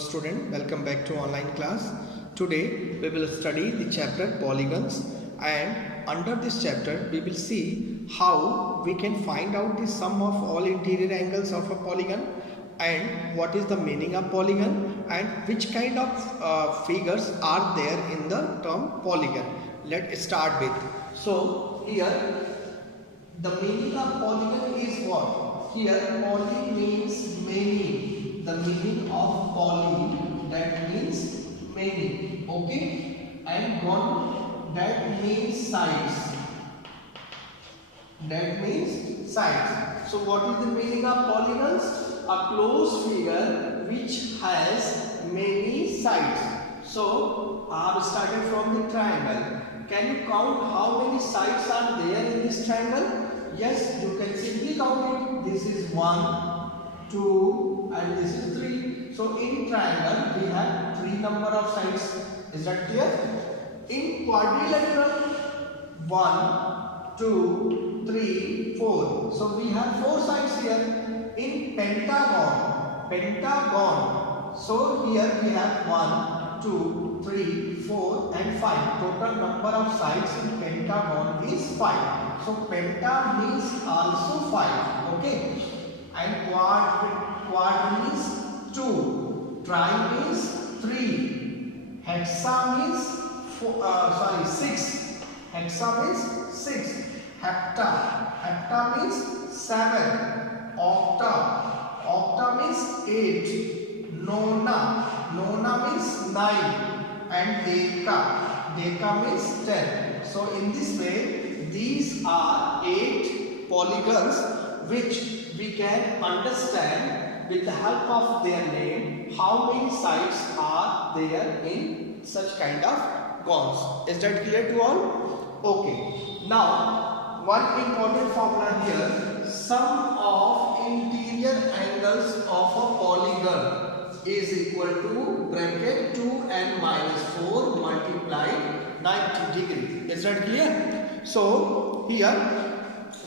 student, welcome back to online class. Today we will study the chapter polygons, and under this chapter we will see how we can find out the sum of all interior angles of a polygon, and what is the meaning of polygon, and which kind of figures are there in the term polygon. Let's start with. So here the meaning of polygon is what? Here poly means many. The meaning of poly, that means many, okay, and gon, that means sides, that means sides. So what is the meaning of polygons? A closed figure which has many sides. So I have started from the triangle. Can you count how many sides are there in this triangle? Yes, you can simply count it. This is 1, 2, and this is 3. So in triangle we have 3 number of sides. Is that clear? In quadrilateral, 1, 2, 3, 4. So we have 4 sides here. In pentagon, so here we have 1, 2, 3, 4 and 5. Total number of sides in pentagon is 5. So penta means also 5. Okay. And quad means 2, tri means 3, hexa means 6, hexa means 6, hepta means 7, octa means 8, nona means 9, and deca means 10. So in this way, these are 8 polygons which we can understand with the help of their name how many sides are there in such kind of gons. Is that clear to all? Okay. Now one important formula here: sum of interior angles of a polygon is equal to bracket 2n minus 4 multiplied 90 degree. Is that clear? So here,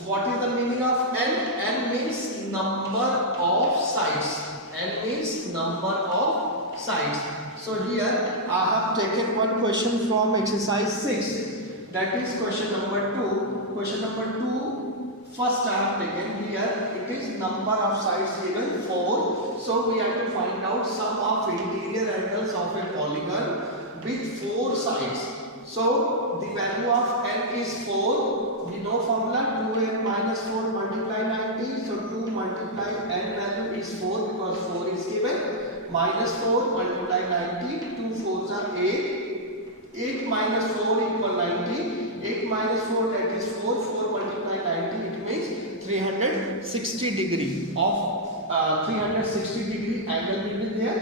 what is the meaning of n? N means number of sides. N means number of sides. So here I have taken one question from exercise 6. That is question number 2. Question number 2, first I have taken here. It is number of sides given 4. So we have to find out sum of interior angles of a polygon with 4 sides. So the value of n is 4. We know formula 2n minus 4 multiply 90. So 2 multiply n value is 4 because 4 is given. Minus 4 multiply 90. 2 4s are 8. 8 minus 4 equal 90. 8 minus 4, that is 4. 4 multiply 90. It means 360 degree of 360 degree angle will be there.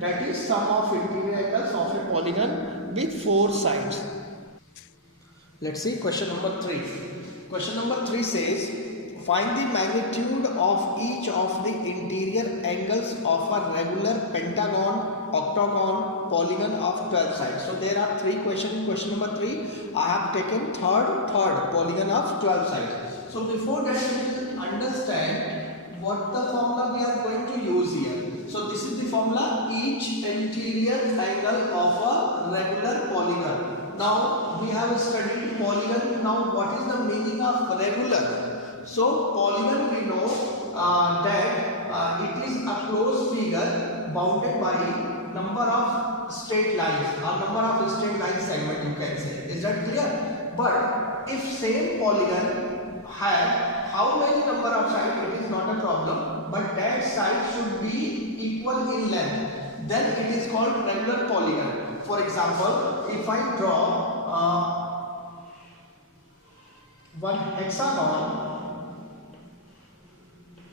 That is sum of interior angles of a polygon with 4 sides. Let's see question number 3. Question number 3 says, find the magnitude of each of the interior angles of a regular pentagon, octagon, polygon of 12 sides. So there are 3 questions. Question number 3, I have taken third polygon of 12 sides. So before that, we will understand what the formula we are going to use here. So this is the formula: each interior angle of a regular polygon. Now we have studied polygon. Now what is the meaning of regular? So polygon, we know that it is a closed figure bounded by number of straight lines or number of straight line segment, you can say. Is that clear? But if same polygon had how many number of sides, it is not a problem, but that side should be equal in length, then it is called regular polygon. For example, if I draw one hexagon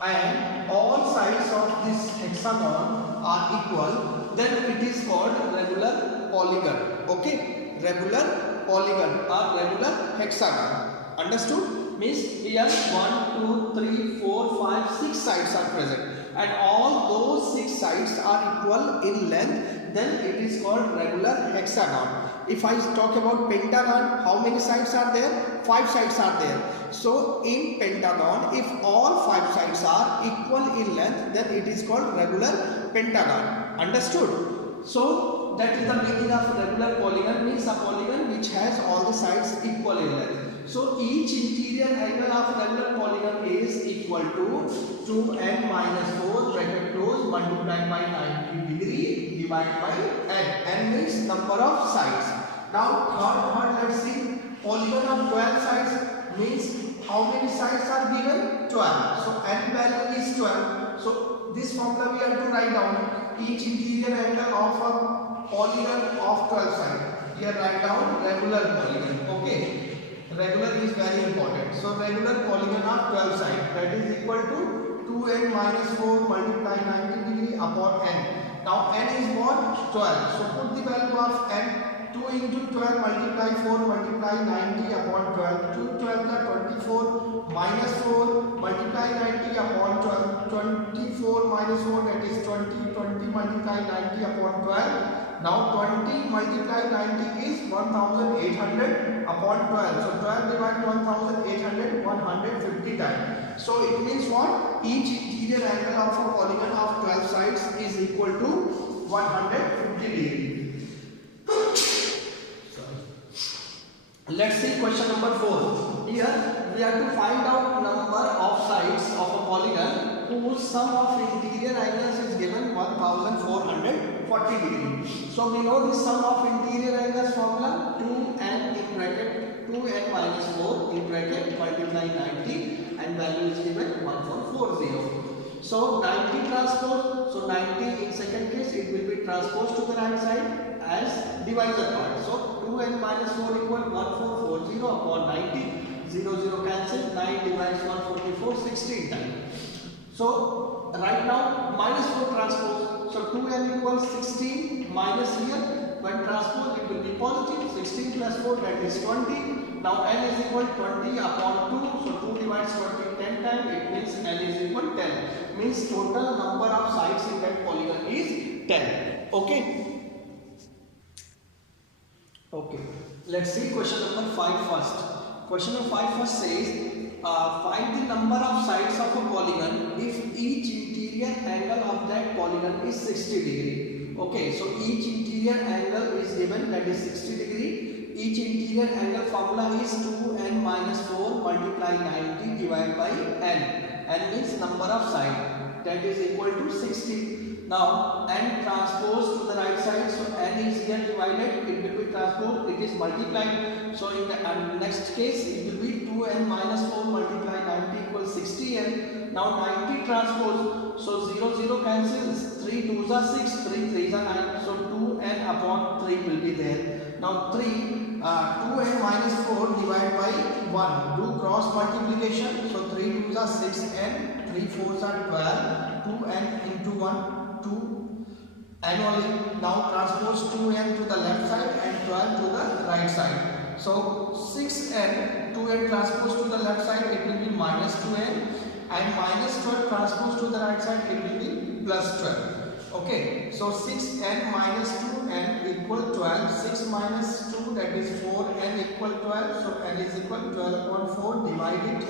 and all sides of this hexagon are equal, then it is called regular polygon. Okay, regular polygon or regular hexagon. Understood? Means here 1, 2, 3, 4, 5, 6 sides are present, and all those 6 sides are equal in length, then it is called regular hexagon. If I talk about pentagon, how many sides are there? 5 sides are there. So in pentagon, if all 5 sides are equal in length, then it is called regular pentagon. Understood? So that is the meaning of regular polygon, means a polygon which has all the sides equal in length. So each interior angle of regular polygon is equal to 2n minus 4 bracket close multiplied by 90 degree divided by n. N means number of sides. Now third let's see, polygon of 12 sides means how many sides are given? 12. So n value is 12. So this formula we have to write down. Each interior angle of a polygon of 12 sides. Here write down regular polygon. Okay. Regular is very important. So regular polygon of 12 sides, that is equal to 2n minus 4 multiply 90 degree upon n. Now n is what? 12. So put the value of n. 2 into 12 multiply 4 multiply 90 upon 12. 2 12 are 24 minus 4 multiply 90 upon 12. 24 minus 4 that is 20. 20 multiply 90 upon 12. Now 20 multiply 90 is 1800 upon 12. So 12 divided 1800, 150 times. So it means what? Each interior angle of a polygon of 12 sides is equal to 150 degree. Let's see question number 4. Here we have to find out number of sides of a polygon whose sum of interior angles is given 1440 degree. So we know the sum of interior angles formula 2n in bracket 2n minus 4 in bracket multiply 90 and value is given 1440. So 90 transpose, so 90 in second case it will be transposed to the right side as divisor part. So 2n minus 4 equal 1440 upon 90. 0 0 cancel, 9 divides 144 16 times. So right now minus 4 transpose. So 2n equals 16 minus here. When transpose it will be positive. 16 plus 4 that is 20. Now n is equal 20 upon 2. So 2 divides 20 10 times. It means n is equal 10. Means total number of sides in that polygon is 10. Okay. Okay. Let's see question number 5 first. Question number 5 first says, find the number of sides of a polygon if each interior angle of that polygon is 60 degree. Okay, so each interior angle is given, that is 60 degree. Each interior angle formula is 2n minus 4 multiply 90 divided by n. N means number of sides, that is equal to 60. Now n transpose to the right side, so n is here divided, it will be transposed, it is multiplied. So in the next case it will be 2n minus 4 multiply 90 equals 60n. Now 90 transpose, so 0 0 cancels, 3 2s are 6, 3 3s are 9, so 2n upon 3 will be there. Now 2n minus 4 divided by 1, do cross multiplication, so 3 2s are 6n, 3 4s are 12, 2n into 1 2 n only. Now transpose 2n to the left side and 12 to the right side. So 6n, 2n transpose to the left side it will be minus 2n and minus 12 transpose to the right side it will be plus 12. Okay, so 6n minus 2n equal 12. 6 minus 2 that is 4n equal 12. So n is equal 12 upon 4 divide it.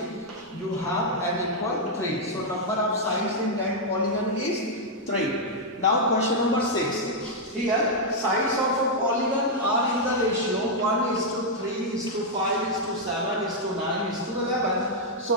You have n equal 3. So number of sides in that polygon is 3. Now question number 6. Here sides of a polygon are in the ratio 1 is to 3 is to 5 is to 7 is to 9 is to 11. So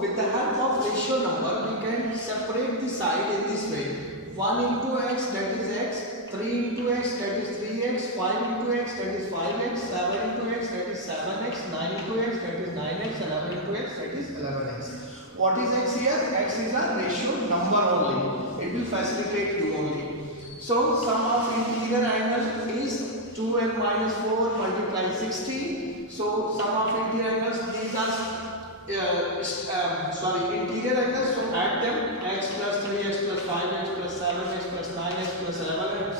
with the help of ratio number we can separate the side in this way. 1 into x that is x, 3 into x that is 3x, 5 into x that is 5x, 7 into x that is 7x, 9 into x that is 9x, 11 into x that is 11x. What is x here? X is a ratio number only. It will facilitate you only. So sum of interior angle is 2n minus 4 multiply 60. So sum of interior angles, these are interior angles. So add them, x plus 3x plus 5x plus 7x plus 9x plus 11x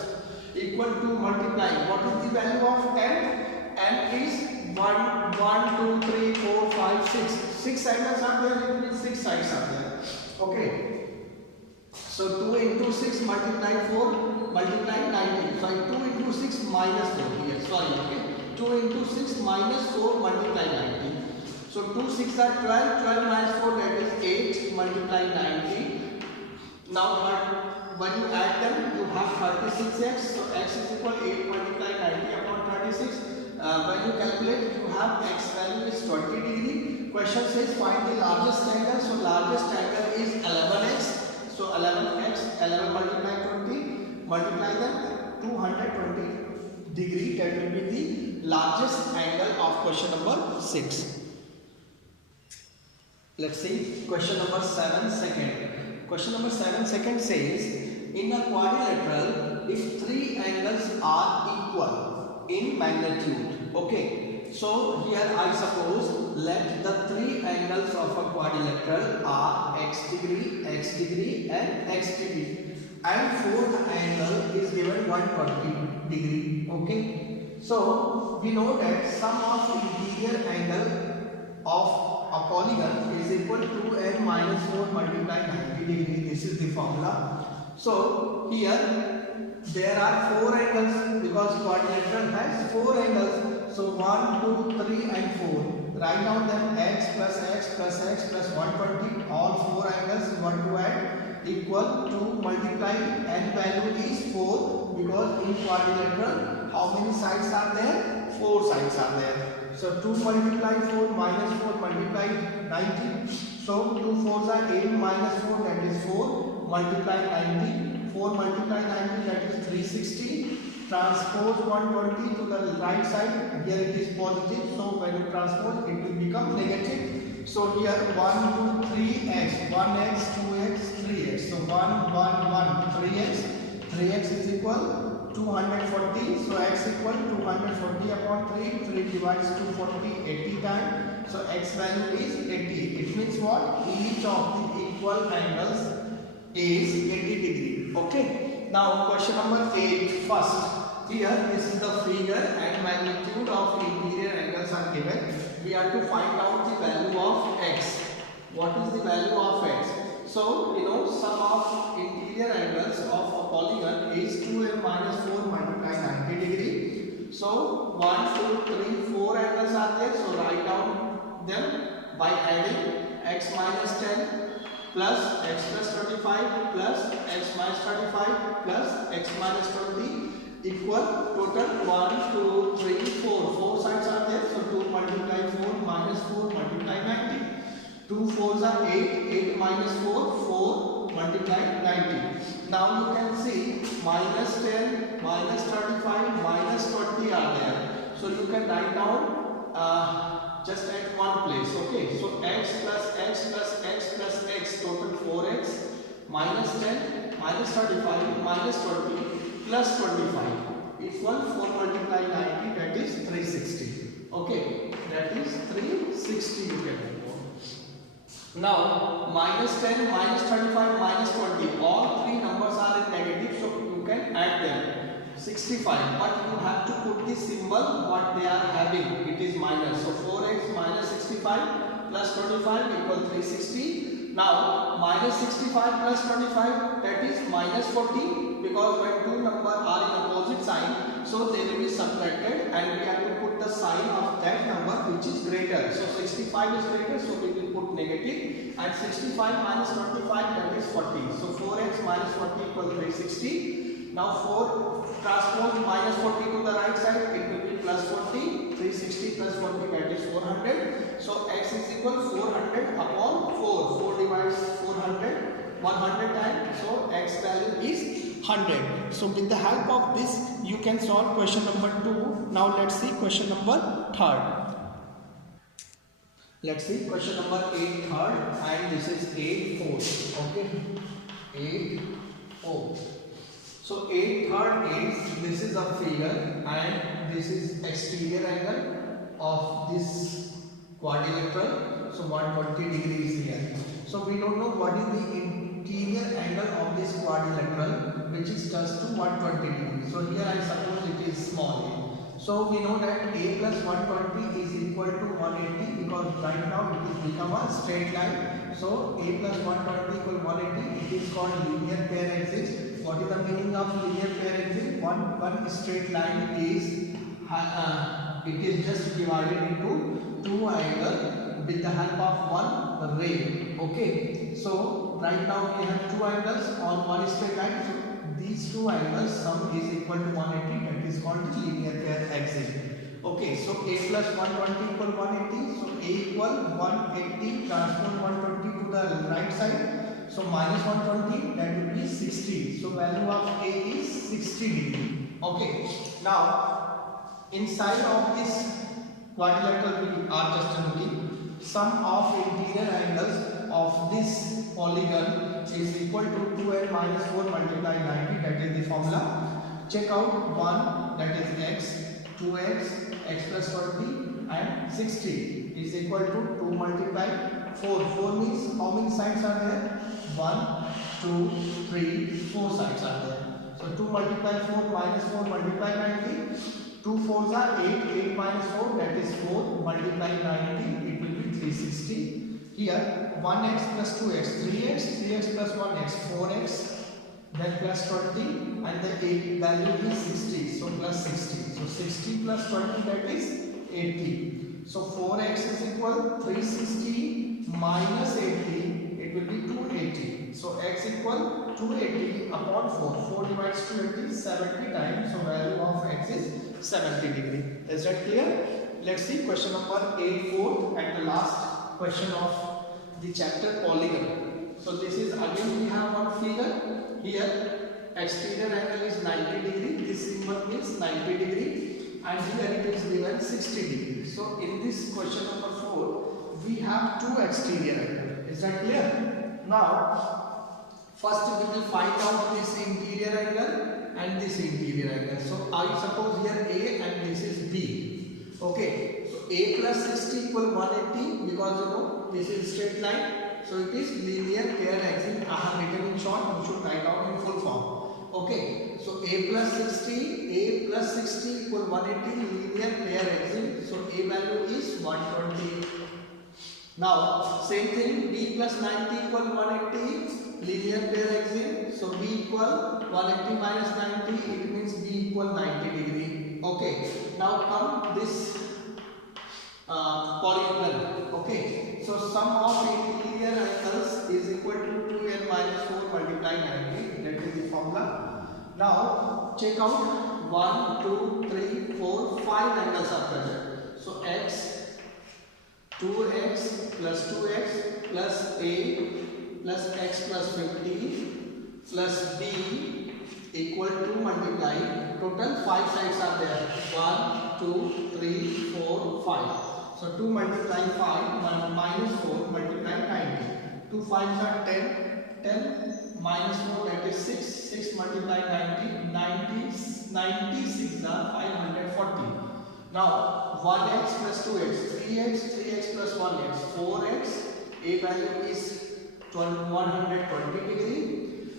equal to multiply. What is the value of n? N is 1, 1, 2, 3, 4, 5, 6. 6 angles are there, it means 6 sides are there. Okay. So 2 into 6 multiply 4 multiply 90. So 2 into 6 minus 4 here. Sorry, okay. 2 into 6 minus 4 multiply 90. So 2 6 are 12. 12 minus 4 that is 8 multiply 90. Now when you add them, you have 36x. So x is equal 8 multiply 90 upon 36. When you calculate, you have x value is 20 degree. Question says find the largest angle. So largest angle is 11x. So 11x, 11 multiply 20, multiply them 220 degree. That will be the largest angle of question number 6. Let's see question number 7 second. Question number 7 second says in a quadrilateral, if three angles are equal in magnitude. Okay, so here I suppose let the three angles of a quadrilateral are x degree, and x degree, and fourth angle is given 120 degree. Okay, so we know that sum of interior angle of a polygon is equal to n minus 4 multiply 90 degree. This is the formula. So here there are 4 angles because quadrilateral has 4 angles. So 1, 2, 3 and 4. Write down them x plus x plus x plus 120. All 4 angles you want to add equal to multiply n value is 4 because in quadrilateral how many sides are there? 4 sides are there. So 2 multiply 4 minus 4 multiply 90. So 2 4s are 8 minus 4 that is 4 multiply 90. 4 multiply 90 that is 360. Transpose 120 to the right side. Here it is positive. So when you transpose it will become negative. So here 1, 2, 3x. 1x, 2x, 3x. So 1, 1, 1, 3x. 3x is equal 240. So x equal 240 upon 3. 3 divides 240 80 times. So x value is 80. It means what? Each of the equal angles is 80 degree. Okay. Now question number 8 first. Here this is the figure and magnitude of interior angles are given. We have to find out the value of x. What is the value of x? So you know sum of interior angles of a polygon is 2n minus 4 multiply 90 degree. So 1, 2, 3, 4 angles are there. So write down them by adding x minus 10 plus x plus 25 plus x minus 35 plus x minus 20 equal total 1, 2, 3, 4. 4 sides are there. So 2 multiply 4 minus 4 multiply 90. 2 4s are 8. 8 minus 4, 4 multiply 90. Now you can see minus 10, minus 35, minus 20 are there. So you can write down just at one place. Okay, so x plus x plus x plus x total 4x minus 10 minus 35 minus 20 plus 25 equal 4 multiply 90 that is 360. Okay, that is 360 you can do. Now minus 10 minus 35 minus 20 all three numbers are in negative, so you can add them 65, but you have to put the symbol what they are having. It is minus. So 4x minus 65 plus 25 equal 360. Now minus 65 plus 25 that is minus 40 because when two numbers are in opposite sign, so they will be subtracted and we have to put the sign of that number which is greater. So 65 is greater, so we will put negative, and 65 minus 25 that is 40. So 4x minus 40 equal 360. Now 4 transpose minus 40 to the right side, it will be plus 40. 360 plus 40 that is 400. So x is equal 400 upon 4. 4 divides 400 100 times. So x value is 100. So with the help of this you can solve question number 2. Now let's see question number 3rd. Let's see question number 8 3rd, and this is 8 4th. Okay, 8 4. So 8 3rd is this is a figure and this is exterior angle of this quadrilateral. So 120 degrees here. So we don't know what is the interior angle of this quadrilateral, which is just to 120 degrees. So here I suppose it is small a. So we know that a plus 120 is equal to 180 because right now it is become a straight line. So a plus 120 equal 180. It is called linear pair axis. What is the meaning of linear pair axis? One straight line is it is just divided into two angles with the help of one ray. Okay, so right now we have two angles on one straight line. So these two angles sum is equal to 180. That is called the linear pair axis. Okay, so a plus 120 equal 180. So a equal 180 transpose 120 to the right side. So minus 120, that will be 60. So value of a is 60 degree. Okay, now inside of this quadrilateral we are just looking. Sum of interior angles of this polygon is equal to 2n minus 4 multiply 90. That is the formula. Check out 1, that is x, 2x, x plus 20 and 60 is equal to 2 multiply 4. 4 means how many sides are there? 1, 2, 3, 4 sides are there. So 2 multiply 4 minus 4 multiply 90. 2 4s are 8. 8 minus 4, that is 4 multiply 90. It will be 360. Here 1x plus 2x, 3x, 3x plus 1x, 4x, then plus 20, and the 8 value is 60. So plus 60. So 60 plus 20, that is 80. So 4x is equal 360 minus 80. It will be 280. So x equal 280 upon 4. 4 divides 280 70 times. So value of x is 70 degree. Is that clear? Let's see question number 8, and the last question of the chapter polygon. So this is again we have one figure. Here exterior angle is 90 degree. This symbol means 90 degree, and here it is given 60 degree. So in this question number 4, we have two exterior angles. Is that clear? Now first we will find out this interior angle and this interior angle. So I suppose here A and this is B. Okay, so A plus 60 equal 180 because you know this is straight line. So it is linear pair axis. I have written in short, you should write down in full form. Okay, so A plus 60 equal 180 linear pair axis. So A value is 120. Now same thing, B plus 90 equal 180 linear pair axis. So B equal 180 minus 90, it means B equal 90 degree. Okay, now come this polygonal. Okay, so sum of interior angles is equal to 2n minus 4 multiply 90. That is the formula. Now check out 1, 2, 3, 4, 5 angles are present. So x, 2x plus 2x plus a plus x plus 50 plus b equal to multiply. Total 5 sides are there. 1, 2, 3, 4, 5. So 2 multiply 5 minus 4 multiply 90. 2 5s are 10. 10 minus 4, that is 6. 6 multiply 90. 96 are 540. Now 1x plus 2x, 3x plus 1x, 4x. A value is 120 degree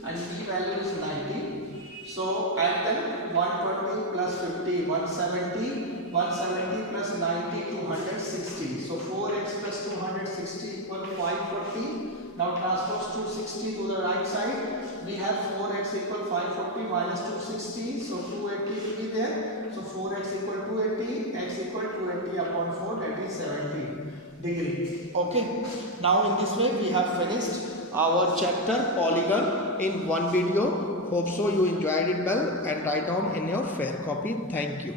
and B value is 90. So and then 120 plus 50, 170. 170 plus 90, 260. So 4x plus 260 equal 540. Now transpose 260 to the right side. We have 4x equal 540 minus 260. So 280 will be there. So 4x equal 280. X equal 280 upon 4. That is 70 degree. Okay. Now in this way we have finished our chapter polygon in one video. Hope so you enjoyed it well, and write down in your fair copy. Thank you.